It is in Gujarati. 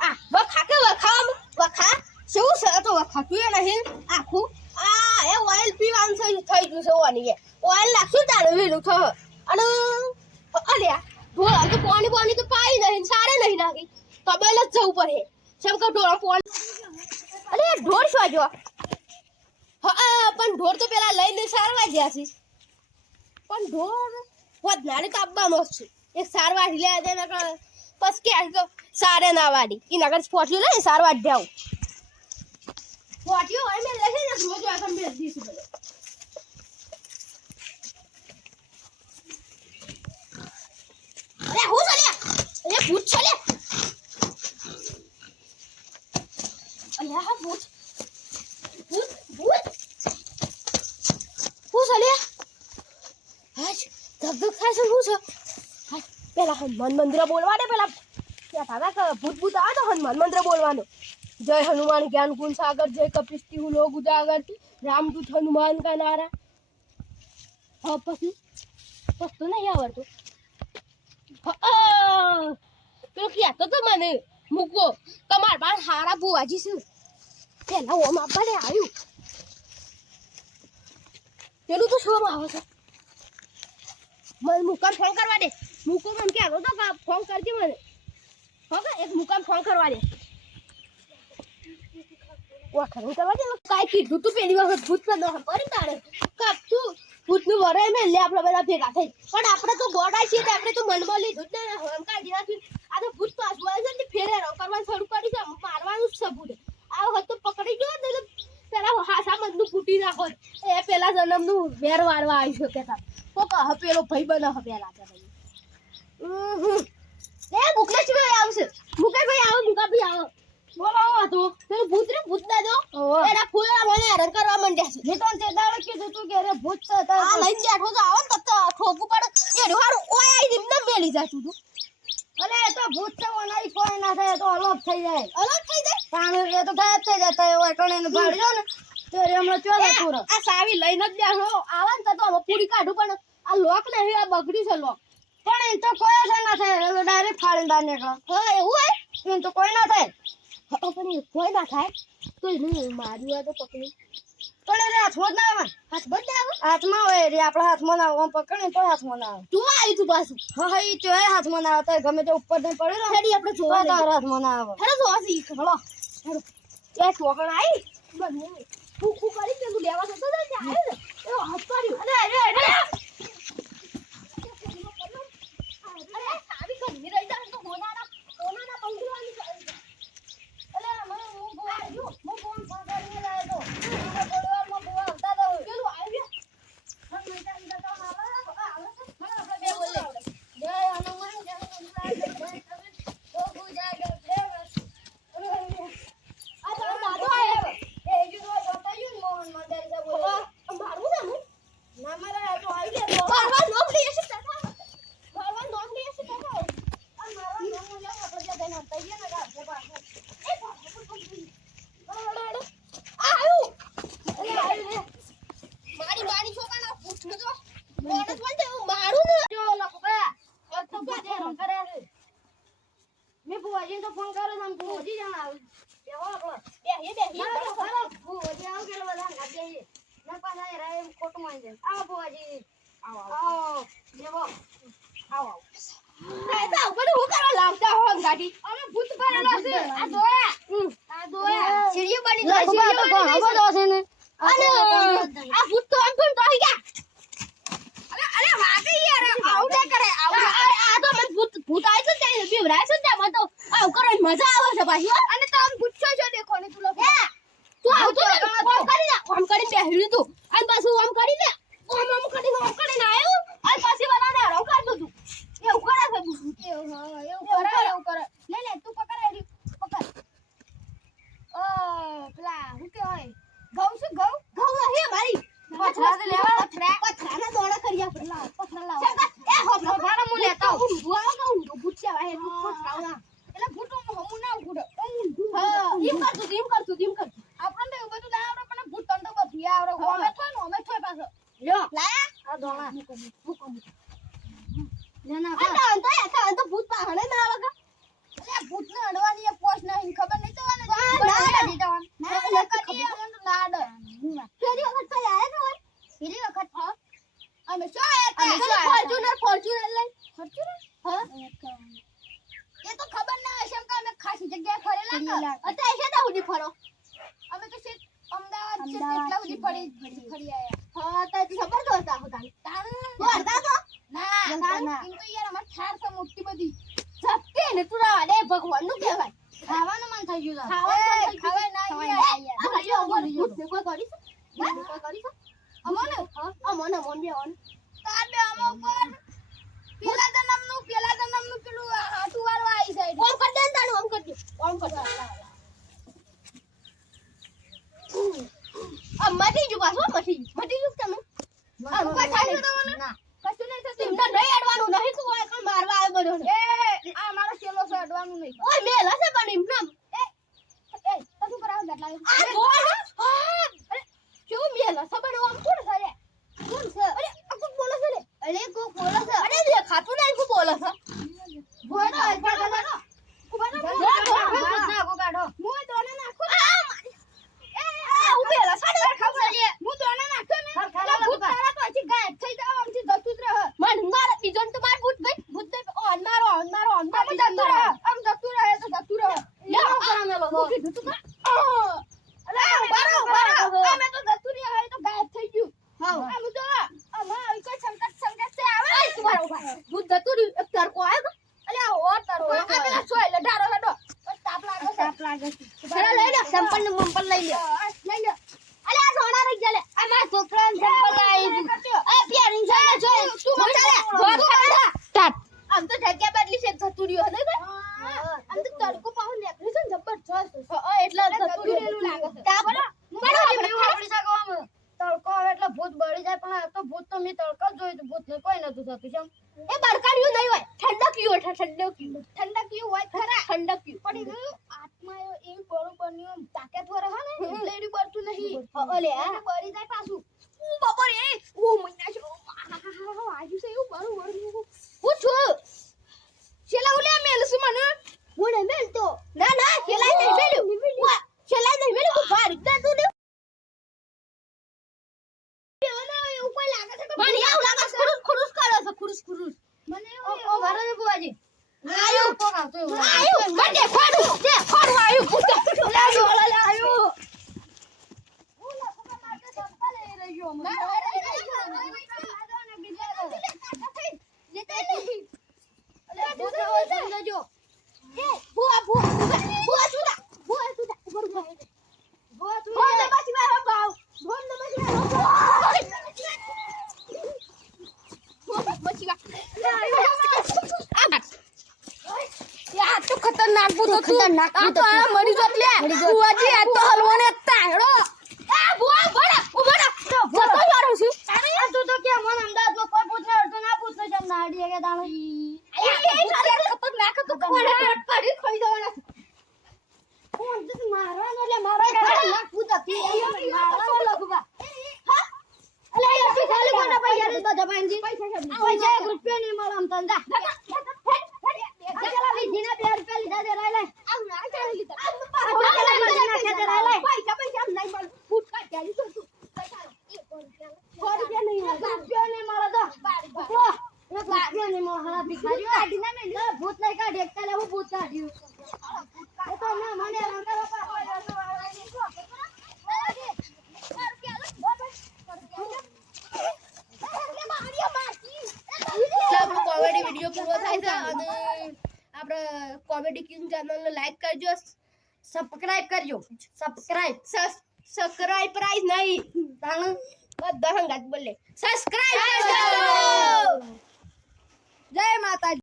આ વખા કે વખા શું છે તો વખા તું નહીં આખું આ એ ઓઇલ પીવાનું થઈ ગયું છે ઓની એ ઓઇલ નાખશું તારે વેલું થ અને અલ્યા ઢોળા તો પાણી તો પાઈ નહીં સારે નહીં નાખી તબેલ જ જવું પડે કેમ કે ઢોળા પાણી અરે ઢોર શું જો હા પણ ઢોર તો પેલા લઈને સારવા ગયા છે પણ ઢોર વધનારે તો આપવાનો છે એક સારવાર લે દે ને બસ કે સારે ના વાડી ઈ નગર ફોટ્યું લે સારવાર દેવું ફોટ્યું હોય મે લેખે ને રોજ આ કમ બેસ દીસ બોલો અરે હું ચાલે અરે ભૂત ચાલે અલ્યા હા ભૂત હું ચાલે હાજ ધબધબ થાય છે હું છે પેલા હનુમાન મંત્ર બોલવા દે પેલા ત્યાં તારા ભૂત આવે તો હનુમાન મંત્ર બોલવાનો જય હનુમાન જ્ઞાન ગુણ સાગર જય કપિસ્તી હું લોગ ઉજાગર રામદૂત હનુમાન કા નારા હા પછી તો નહીં આવડતું પેલો કહેતો તો મને મૂકો તમાર બાર હારા બુવાજી છે પેલા ઓમ આપવાને આવ્યું પેલું તો શું આવે છે મને મુકામ ફોન કરવા દે મૂકો મને કહેતો તો ફોન કરજે મને હવે એક મુકામ ફોન કરવા દે વાખરું કરવા દે કાઈ કીધું તું પેલી વખત ભૂત પર ન કરી તારે કાપ તું ભૂતનું વરાય મે લે આપણા બધા ભેગા થઈ પણ આપણે તો ગોડા છીએ આપણે તો મનમાં લીધું જ ને હમ કાઢી નાખી આ તો ભૂત પાછું આવે છે ને ફેરે કરવાનું શરૂ કરી છે મારવાનું જ સબૂત આ વખત તો પકડી ગયો ને પેલા હાસા મધનું ફૂટી નાખો એ પેલા જન્મનું વેર વારવા આવી શકે તા તો કહ પેલો ભાઈ બને હવે લાગે ભાઈ એ મુકેશ ભાઈ આવશે મુકેશ ભાઈ આવો મુકા ભાઈ આવો બોલાવો તો પેલું ભૂત ના દો એના ફૂલા મને હેરાન કરવા માંડ્યા છે મેં તો તે દાડો કીધું તું કે રે ભૂત છે આ લઈને બેઠો તો આવો ને તો ઠોકું પડે એ હારું ઓય આઈ નિમને મેલી જા તું અરે એ તો ભૂત છે ઓનાઈ કોઈ ના થાય તો અલગ થઈ જાય પાણી એ તો ગાયબ થઈ જતા હોય કણે ને ભાડ્યો ને તો હમણાં ચોલે પૂરો આ સાવી લઈને જ બેઠો આવા ને તો અમે પૂરી કાઢું પણ આ લોક ને આ બગડી છે લોક પણ એ તો કોઈ છે ના થાય ડાયરેક્ટ ફાડીને બહાર નીકળો હા એવું હે એમ તો કોઈ ના થાય પણ કોઈ ના થાય તો એને માર્યું તો પકડી પણ એ હાથમાં જ ના આવે હાથમાં હોય રે આપણા હાથમાં ના આવે પકડે તો હાથમાં ના આવે તું આવી તું પાછું હા એ તો હાથમાં ના આવે ગમે તે ઉપર ને પડ્યો હેડી આપણે જોવા તો હાથમાં ના આવે હેડો જોવા સી હળો હેડો એ ટોકણ આવી બસ ફૂ કરી કે તું લેવા જતો ને આવ્યો ને એવો હાથ પાડ્યો અરે સાવી ઘરની રહી જાય તો હોનાના પંગરવાની અલે મને હું બોલાયો હું ફોન પકડીને લાવ્યો તો બોલવામાં બોવા આવતા તો પેલું આવ્યો હમ મેટા ઈડા તો આવે મને આપણે બે બોલે જય હનુમાન જય તો ગુજાગર ફેમસ આ તો દાદો આવ્યો એ જો બતાયું મોહન મંદિર સે બોલે મારું નામ ના મારા તો આવી ગયો મારવા નોમ લઈ છે મારવા નોમ લઈ છે આ મારવા નોમ લઈ આપણે જે દેના તૈયાર ના ગાડે પાછો મારી છોકરાના પૂછનું તો મોડસ બોલતે મારું ને જો લખો એક તો બાજે રંગ કરે છે મે બુવાજી તો ફોન કર્યો તમ બુવાજી જણાવ બેહો આપણો બેહી બુવાજી આવ કે બધા ના બેહી ના પાછા રે ખોટું માન દે આવો બુવાજી આવો બેહો આવો આ તો ઉપર હું કરવા લાવતા હો ગાડી અમે ભૂત ભરેલો છે આ દોયા સીડીઓ બની ગઈ સીડીઓ બની ગઈ છે ને અરે આ ભૂત તો આમ તો આવી ગયા અરે વાગે યાર આવડે કરે આ તો મને ભૂત આવી છે ને બીવરાય છે ને મને તો આવ કરો મજા આવે છે પાછી અને તો આમ પૂછો છો દેખો ને તું લોકો તું આવતો ને ફોન કરી દે ફોન કરી બેહી તું અને પાછું આમ કરી દે આમ કરીને આવ્યો અને પાછી બનાને હરાવ કાઢ તું એવું કરે છે એવું કરે લે તું પકડ એડી પકડ પેલા હું કે હોય ઘઉં શું ઘઉં નહીં મારી પથરા તો લેવા પથરાના દોડા કરી આપણે પથરા લાવ એ હો ભાડા મુ લેતા હું ઊંધું પૂછ્યા હે પથરાના એટલે ભૂટો હમુ ના ઉડે હા એમ કરતું આપણે તો એવું બધું ના આવડે પણ ભૂટ તંતો બધી આવડે અમે થોય પાછો અત્યારે શેના સુધી ફરો અમે તો શેઠ અમદાવાદ છે એટલા સુધી ફરી આયા હા તો ખબર તો હતા હું તાણ તો ના એમ તો યાર અમાર ઠાર છે મોટી બધી સત્ય ને તું રાવા દે ભગવાન નું કહેવાય ખાવાનું મન થઈ ગયું ખાવાય ના યાર આ જો કોઈ કરીશ કોઈ કરીશ અમોને અમોન બે ઓન તાર બે અમો પર પેલા જન્મનું પેલું હાટુ વાળવા આવી જાય ઓમ કર દે તાણું ઓમ કર દે મટી જુ પાછો મટી જુ તમે કોઈ થાય તો મને ના કશું નહીં થતું એમને નહીં અડવાનું નહીં તું આ કામ મારવા આવે બધો એ આ મારો સેલો છે અડવાનું નહીં ઓય મેલ હશે પણ એમને એ તો શું કરાવ ગટલા આ જો અરે શું મેલ હશે પણ આમ કોણ છે રે કોણ છે અરે આ કોણ બોલે છે રે અરે કોણ બોલે છે અરે દેખાતું નહીં કોણ બોલે છે બોલો ના કો કાઢો હું દોને નાખું હું મેલ હશે ખબર છે હું દોને નાખ્યો ને તારા તો હજી ગાયબ થઈ જાવ આમથી જતું જ રહે મન માર બીજો તો માર ભૂત દે ઓન મારો આમ જતું રહે તો જતું રહે લે કરામે લોકો કીધું તું અરે બારો અમે તો જતું રહે હવે તો ગાયબ થઈ ગયું હા આમ તો અમાર કોઈ સંકટ છે આવે આઈ તમારો ભાઈ ભૂત જતું રહ્યું એક તરકો આવ્યો અલ્યા ઓ તારો આ પેલા સોય લડારો હડો તાપ લાગે ચલા લઈ લે સંપલ ને મંપલ લઈ લે અલે આ સોના રહી ગલે આ માર છોકરાને સંપલ આવી એ પિયારી છે જો તું ચાલે ભોગ કાઢા સ્ટાર્ટ આમ તો જગ્યા બદલી છે જતું રહ્યો હે ને આમ તો તડકો પાહો નેકરી છે ને જબરજસ્ત એટલે જતું રહ્યું લાગે છે તાપ બડો આપડી સગવામાં તડકો આવે એટલે ભૂત બળી જાય પણ આ તો ભૂત તો મે તડકો જોઈ તો ભૂત ને કોઈ નતું થતું કેમ એ બરકાર્યું નહીં હોય ઠંડકયું હોય ખરા ઠંડકયું પણ એનું આત્મા એવી બરોબરની આમ તાકાતવર હે ને એટલે એની બળતું નહીં ઓલે એને બળી જાય પાછું બપોર એ ઓ મહિના છે આજુ છે એવું બરોબર હું છું છેલા ઉલે મેલસુ મને હું ને મેલ તો ના ખેલાઈ નહીં મેલ્યું ખેલાઈ નહીં મેલ્યું હું ભાર દે તું ને એવું કોઈ લાગે છે કે મને એવું લાગે છે ખુરુસ કરો છો ખુરુસ મને ઓ મારો ને બુવાજી આયો કોક આવતો આયું મને ખોડું આયું પૂછો લાગ્યો આયું હું લાગો મારતો ધક્કા લઈ રહ્યો મને ખતરનાક મરી જત લે બુવાજી આ તો હલવાને તાયડો આ બુવા ઉભા જતો યાર છું આ તું તો કે મન અમદાવાદમાં કોઈ પૂછને અડતો ના પૂછને જમ નાડી કે દામે ખતરનાક તો કોને પડી ખોઈ જવાના કોણ તો મારવાનો એટલે મારો નાક પૂતા પી મારવાનો લગવા હા અલે એ શું ચાલે કોના પૈસા રે બધા બાંધી પૈસા 1 રૂપિયો નહીં મળે આમ તંદા ચલા વિધીના 2 રૂપિયા લીધા દે રાય લે આમ ના ચાલી લીધા પૈસા નહીં મળે ફૂટ કાઢ ચાલી તો તું રૂપિયા નહીં મળે તો રૂપિયો નહીં મળે હા ભિખારીઓ કાઢી ના મે ભૂત નહીં કાઢ એકતા લેવું ભૂત કાઢ્યું એ તો ના મને રંગા કોમેડી વિડિયો પૂરો થાય છે અને આપણે કોમેડી કિંગ ચેનલ ને લાઈક કરજો સબસ્ક્રાઇબ કરજો સબસ્ક્રાઇબ પ્રાઇઝ નહીં તાણ બધા હંગાત બોલે સબસ્ક્રાઇબ કરજો જય માતાજી.